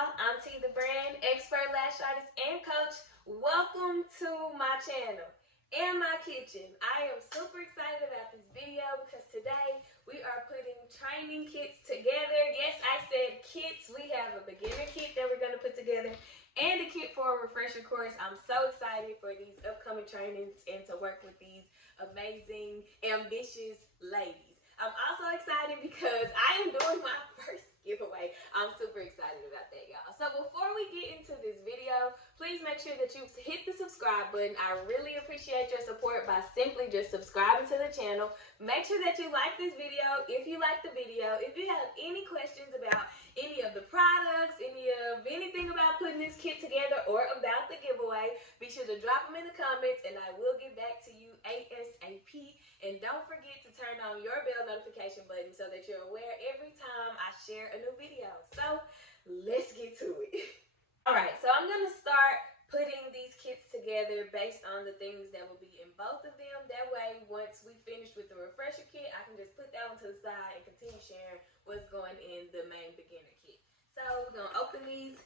y'all, I'm T the brand, expert lash artist and coach. Welcome to my channel and my kitchen. I am super excited about this video because today we are putting training kits together. Yes, I said kits. We have a beginner kit that we're going to put together and a kit for a refresher course. I'm so excited for these upcoming trainings and to work with these amazing, ambitious ladies. I'm also excited because I am doing my first giveaway. I'm super excited about that, y'all. So before we get into this video, please make sure that you hit the subscribe button. I really appreciate your support by simply just subscribing to the channel. Make sure that you like this video if you like the video. If you have any questions about any of the products, anything about putting this kit together or about the giveaway, be sure to drop them in the comments and I will get back to you ASAP. And don't forget to turn on your bell notification button so that you're aware every time I share a new video. So let's get to it. Alright, so I'm going to start putting these kits together based on the things that will be in both of them. That way, once we finish with the refresher kit, I can just put that one to the side and continue sharing what's going in the main beginner kit. So we're going to open these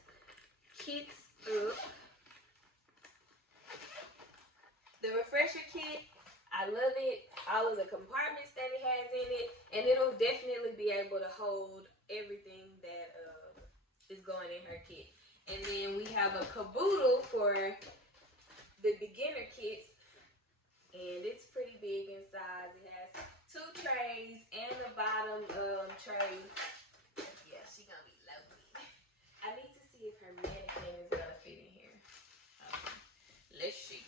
kits up. The refresher kit, I love it. All of the compartments that it has in it, and it'll definitely be able to hold everything that is going in her kit. And then we have a caboodle for the beginner kits, and it's pretty big in size. It has 2 trays and a bottom tray. Yeah, she's gonna be loaded. I need to see if her mannequin is gonna fit in here. Let's see.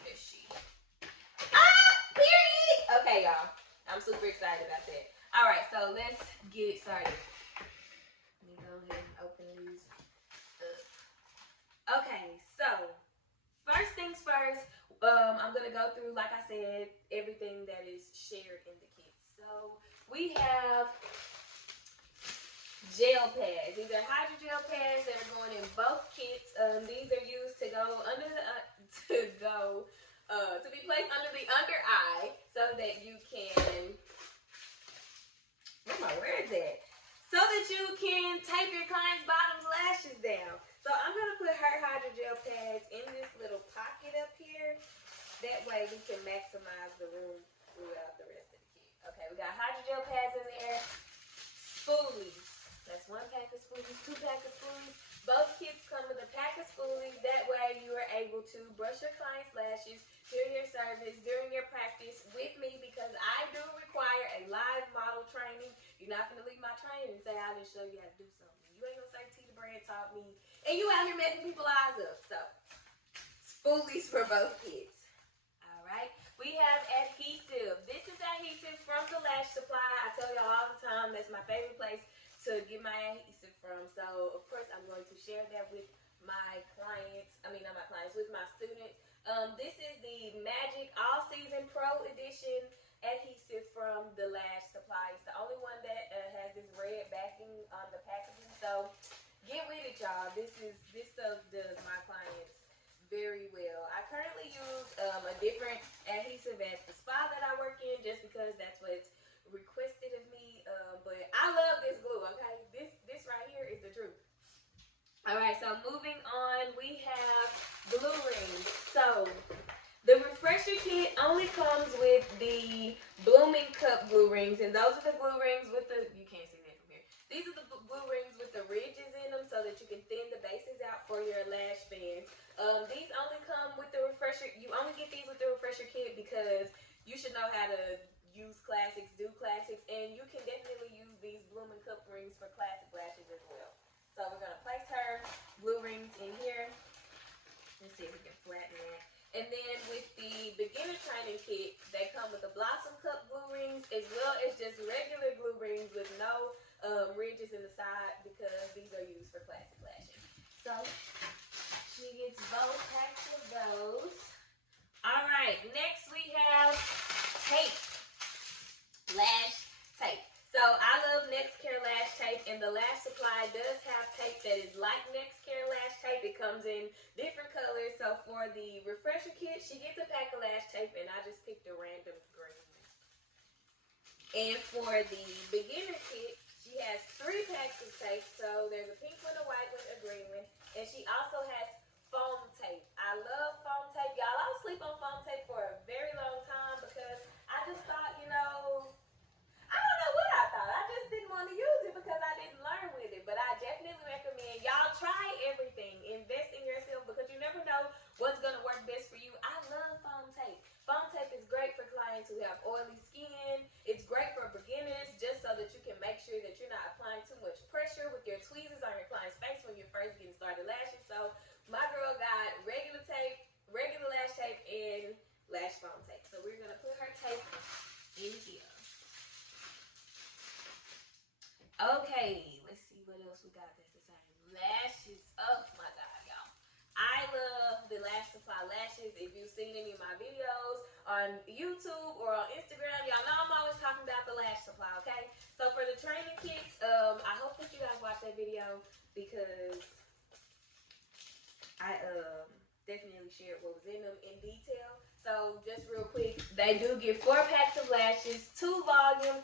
Okay, y'all. I'm super excited about that. Alright, so let's get it started. Let me go ahead and open these up. Okay, so first things first, I'm going to go through, like I said, everything that is shared in the kit. So we have gel pads. These are hydrogel pads that are going in both kits. These are used to go under the to be placed under the under eye so that you can, where is it? So that you can tape your client's bottom lashes down. So I'm going to put her hydrogel pads in this little pocket up here. That way we can maximize the room throughout the rest of the kit. Okay, we got hydrogel pads in there. Spoolies. That's 1 pack of spoolies, 2 pack of spoolies. Both kits come with a pack of spoolies. That way you are able to brush your client's lashes during your service, during your practice with me, because I do require a live model training. You're not going to leave my training and say I didn't show you how to do something. You ain't going to say T the brand taught me. And you out here messing people's eyes up. So, spoolies for both kits. Alright, we have adhesive. This is adhesive from the Lash Supply. I tell y'all all the time that's my favorite place to get my adhesive from. So, of course, I'm going to share that with my clients. With my students. This is the Magic All Season Pro Edition adhesive from the Lash Supply. It's the only one that has this red backing on the packaging. So, get with it, y'all. This stuff does my clients very well. I currently use a different adhesive at the spa that I work in just because that's what's requested of me. But I love this glue, okay? This right here is the truth. Alright, so moving on, we have glue rings. So, the refresher kit only comes with the blooming cup glue rings, and those are the glue rings with the, you can't see that from here. These are the glue rings with the ridges in them so that you can thin the bases out for your lash bands. These only come with the refresher, you only get these with the refresher kit because you should know how to use classics, do classics, and you can definitely use these blooming cup rings for classic lashes as well. So we're going to place her glue rings in here. Let's see if we can flatten that. And then with the beginner training kit, they come with the Blossom Cup glue rings as well as just regular glue rings with no ridges in the side because these are used for classic lashing. So she gets both packs of those. Alright, next we have tape. Lash tape. So I love NextCare Lash Tape, and the Lash Supply does have tape that is like NextCare Lash Tape. It comes in different colors. So for the refresher kit, she gets a pack of Lash Tape, and I just picked a random green one. And for the beginner kit, she has 3 packs of tape. So there's a pink one, a white one, a green one, supply lashes. If you've seen any of my videos on YouTube or on Instagram, y'all know I'm always talking about the lash supply, okay? So for the training kits, I hope that you guys watch that video because I definitely shared what was in them in detail. So just real quick, they do get 4 packs of lashes, 2 volume,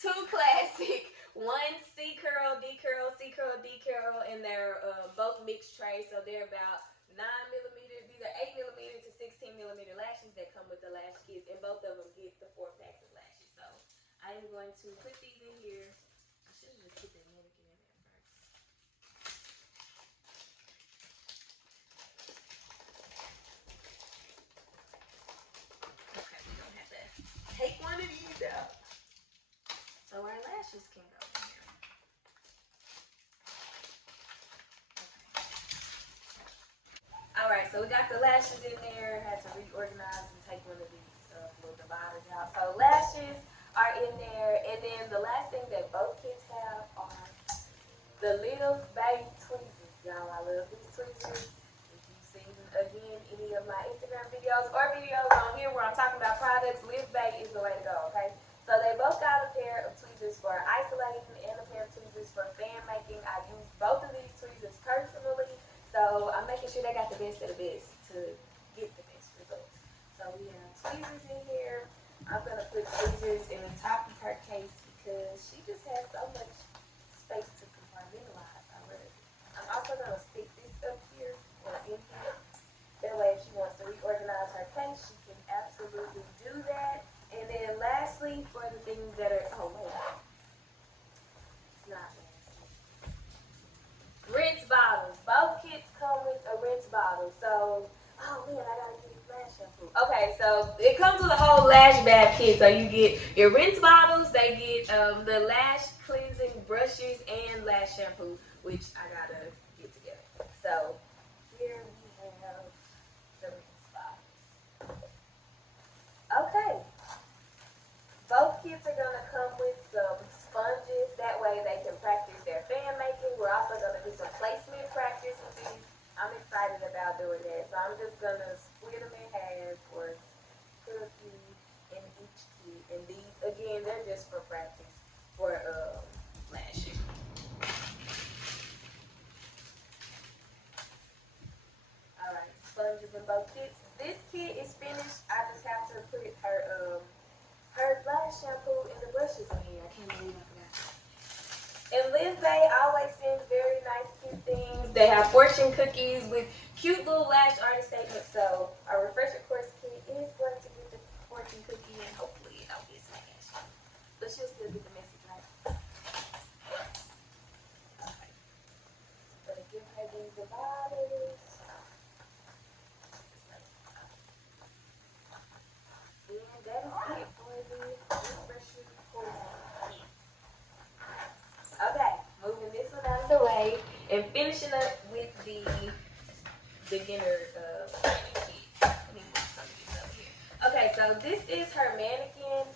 2 classic, 1 C curl, D curl, C curl, D curl, and they're both mixed trays, so they're about 9mm. These are 8mm to 16mm lashes that come with the lash kits, and both of them get the 4 packs of lashes. So I am going to put these in here. I should have just put the mannequin in there first. Okay, we're gonna have to take one of these out so our lashes can go in here. Alright, so we got the lashes in there. Had to reorganize and take one of these little dividers out. So lashes are in there. And then the last thing that both kids have are the little baby tweezers. Y'all, I love these tweezers. If you've seen, again, any of my Instagram videos or videos on here where I'm talking about products, Live Bay is the way to go, okay? So they both got a pair of tweezers for isolating and a pair of tweezers for fan making. I use both of these tweezers personally. So I'm making sure they got the best of the best to get the best results. So we have tweezers in here. I'm going to put tweezers in the top of her case because she just has so much space to compartmentalize already. I'm also going to stick this up here or in here. That way if she wants to reorganize her case, she can absolutely do that. And then lastly, for the things that are, oh wait, it's not lastly. Rinse bottles. Both kits come with a rinse bottle. So, oh man, I gotta get lash shampoo. Okay, so it comes with a whole lash bath kit. So you get your rinse bottles, they get the lash cleansing brushes and lash shampoo, which I gotta get together. So here we have the rinse bottles. Okay. Both kits are gonna come with some sponges. That way they can practice their fan making. We're also gonna do some placement practice with these. I'm excited about doing that. So I'm just gonna split them in half or put a few in each kit. And these, again, they're just for practice for lashing. Alright, sponges in both kits. This kit is finished. I just have to put her lash shampoo and the brushes in here. I can't believe I forgot. And Liz Bay always sends very nice, cute things. They have fortune cookies with cute little lash artist statements. So our refresher course kit is going to get the fortune cookie, and hopefully it don't get smashed. But she'll still get the message, right? Okay. Gonna give her these dividers. And that is it for the refresher course kit. Okay, moving this one out of the way and finishing up with the beginner training kit. Let me move some of this up here. Okay, so this is her mannequin.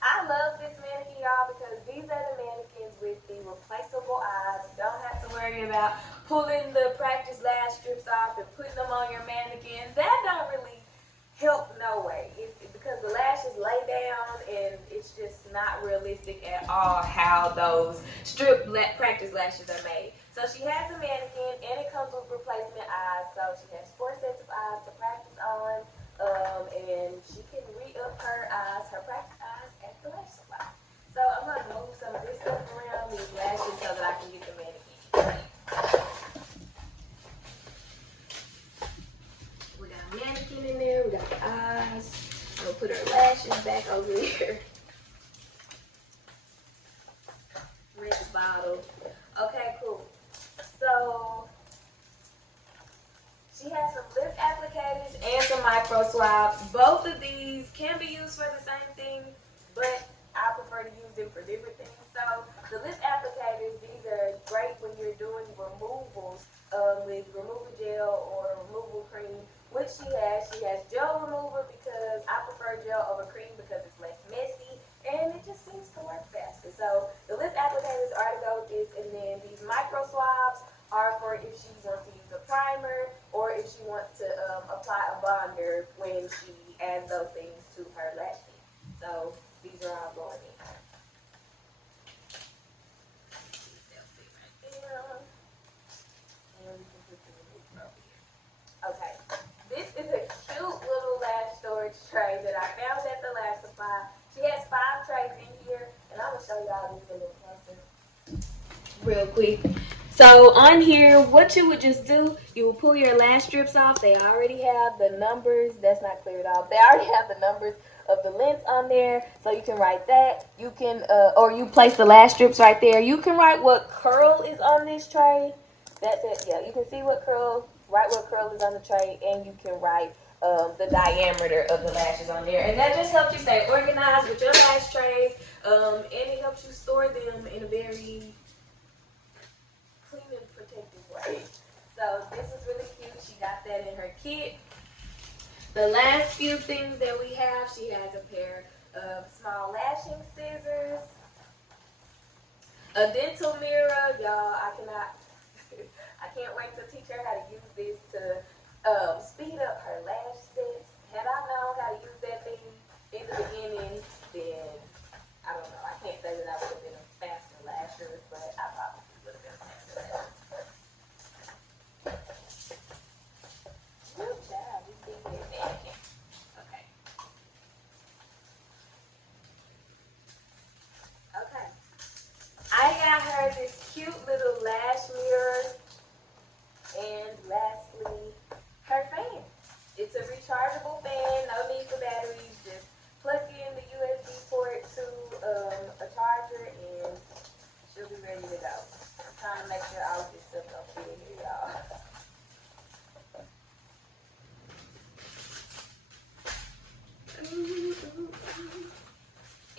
I love this mannequin, y'all, because these are the mannequins with the replaceable eyes. You don't have to worry about pulling the practice lash strips off and putting them on your mannequin. That don't really help no way. Because the lashes lay down and it's just not realistic at all how those strip practice lashes are made. So she has a mannequin and it comes with replacement eyes. So she has 4 sets of eyes to practice on, and she can re-up her eyes, her practice eyes at the lash supply. So I'm going to move some of this stuff around these lashes so that I can get the mannequin. We got a mannequin in there, we got the eyes. I'm gonna put her lashes back over here. Rinse bottle. Okay, cool. So she has some lip applicators and some micro swabs. Both of these can be used for the same thing, but I prefer to use them for different things. So the lip applicators, these are great when you're doing removals with removal gel or removal cream, which she has. She has gel remover because I prefer gel over cream because it's less messy and it just seems to work faster. So the lip applicators are to go with this, and then these micro swabs are for if she wants to use a primer or if she wants to real quick. So on here, what you would just do, you will pull your lash strips off. They already have the numbers. That's not clear at all. They already have the numbers of the lengths on there, so you can write that. You can, or you place the lash strips right there. You can write what curl is on this tray. That's it. Yeah, you can see what curl. Write what curl is on the tray, and you can write the diameter of the lashes on there, and that just helps you stay organized with your lash trays, and it helps you store them in a very clean and protective way. So this is really cute. She got that in her kit. The last few things that we have, she has a pair of small lashing scissors, a dental mirror. Y'all, I can't wait to teach her how to use this to speed up her lash sets. Had I known how to use that thing in the beginning, then I don't know. I can't say that I would have been a faster lasher, but I probably would have been a faster lasher. Good job. You did that. Okay. Okay. I got her this cute little lash mirror, and lastly, her fan. It's a rechargeable fan, no need for batteries. Just plug in the USB port to a charger, and she'll be ready to go. I'm trying to make sure all of this stuff don't fit in here, y'all.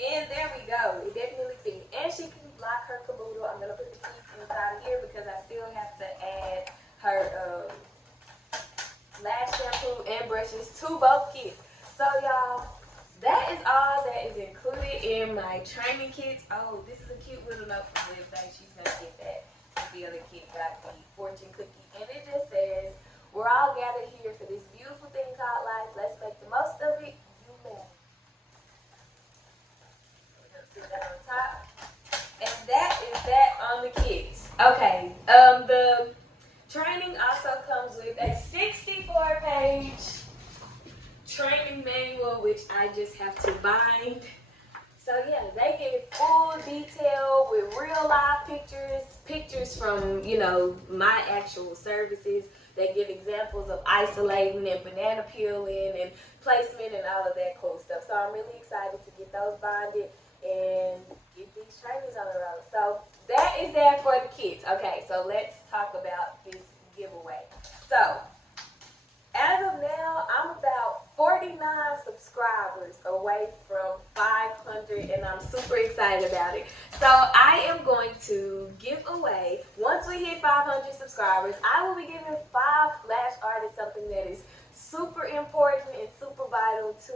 And there we go. It definitely fits. And she can lock her caboodle. I'm gonna put the keys inside of here because I still have to add her lash shampoo and brushes to both kits. So y'all, that is all that is included in my training kits. Oh, this is a cute little note from Liv. She's gonna get that. The other kit got the fortune cookie, and it just says, "We're all gathered here for this beautiful thing called life. Let's make the most of it. You matter." We're gonna sit that on top, and that is that on the kits. Okay. The training also comes with a 64-page training manual, which I just have to bind. So yeah, they give full detail with real live pictures from, you know, my actual services. They give examples of isolating and banana peeling and placement and all of that cool stuff. So I'm really excited to get those bonded and get these trainings on the road. So that is that for the kids. Okay, so let's talk about this giveaway. So as of now, I'm about 49 subscribers away from 500, and I'm super excited about it. So I am going to give away, once we hit 500 subscribers, I will be giving 5 lash artists something that is super important and super vital to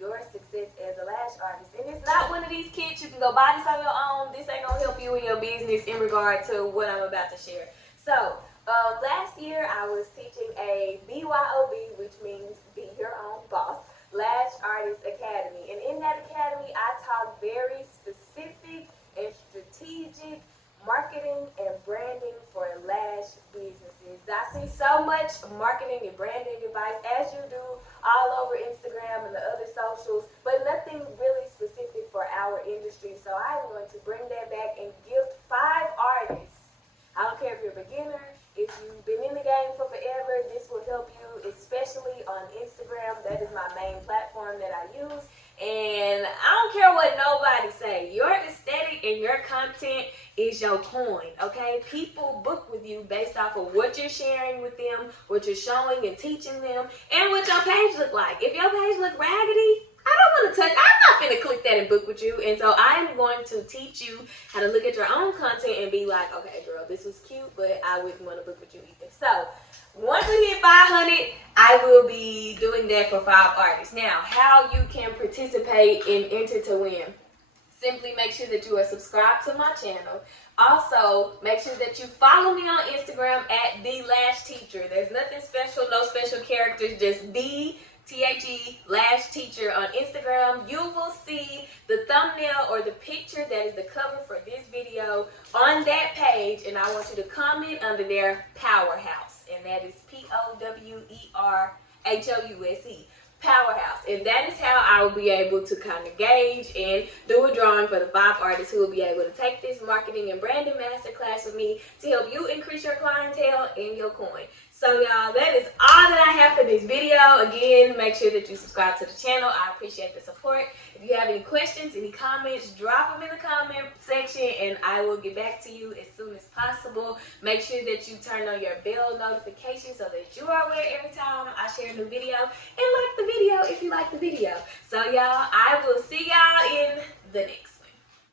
your success as a lash artist. And it's not one of these kits you can go buy this on your own. This ain't gonna help you in your business in regard to what I'm about to share. So last year I was teaching a BYOB, which means Be Your Own Boss, Lash Artist Academy. And in that academy, I taught very specific and strategic marketing and branding for lash businesses. I see so much marketing and branding advice, as you do, all over Instagram and the other socials, but nothing really specific for our industry. So I'm going to bring that back and gift 5 artists. I don't care if you're a beginner, if you've been in the game for forever, this will help you, especially on Instagram. That is my main platform that I use. And I don't care what nobody say. Your aesthetic and your content is your coin, okay? People book with you based off of what you're sharing with them, what you're showing and teaching them, and what your page look like. If your page look raggedy, I don't want to touch. I'm not going to click that and book with you. And so I'm going to teach you how to look at your own content and be like, okay, girl, this was cute, but I wouldn't want to book with you either. So once we hit 500, I will be doing that for 5 artists. Now, how you can participate and enter to win. Simply make sure that you are subscribed to my channel. Also, make sure that you follow me on Instagram at The Lash Teacher. There's nothing special, no special characters, just The Lash Teacher on Instagram. You will see the thumbnail or the picture that is the cover for this video on that page, and I want you to comment under there, Powerhouse, and that is POWERHOUSE. powerhouse. And that is how I will be able to kind of gauge and do a drawing for the 5 artists who will be able to take this marketing and branding masterclass with me to help you increase your clientele and your coin. So y'all, that is all that I have for this video. Again, make sure that you subscribe to the channel. I appreciate the support. If you have any questions, any comments, drop them in the comment section and I will get back to you as soon as possible. Make sure that you turn on your bell notification so that you are aware every time I share a new video, and like the video if you like the video. So y'all, I will see y'all in the next